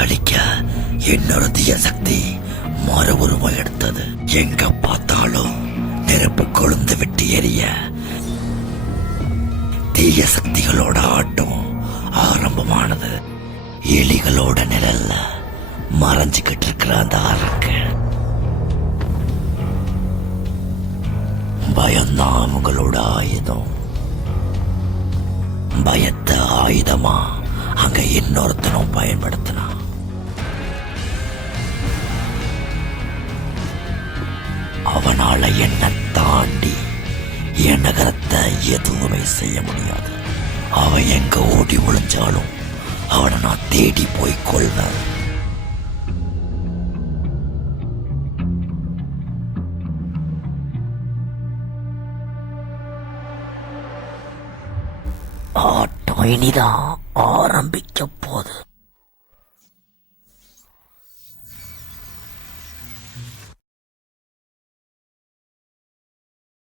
அழிக்க இன்னொரு தீய சக்தி மறு உருவம் எடுத்தது. எங்க பார்த்தாலும் நெருப்பு கொழுந்து விட்டு எரிய தீய சக்திகளோட ஆட்டம் ஆரம்பமானது. எலிகளோட நிழல்ல மறைஞ்சுக்கிட்டு இருக்கிற அந்த அரக்கு பயம்தான் அவங்களோட ஆயுதம். பயத்தை ஆயுதமா அங்க இன்னொருத்தனும் பயன்படுத்தினான். அவனால என்ன தாண்டி என் நகரத்தை எதுவுமே செய்ய முடியாது. அவன் எங்க ஓடி ஒளிஞ்சாலும் அவனை நான் தேடி போய் கொள்வேன். ஆட்டம் இனிதான் ஆரம்பிக்க போகுது.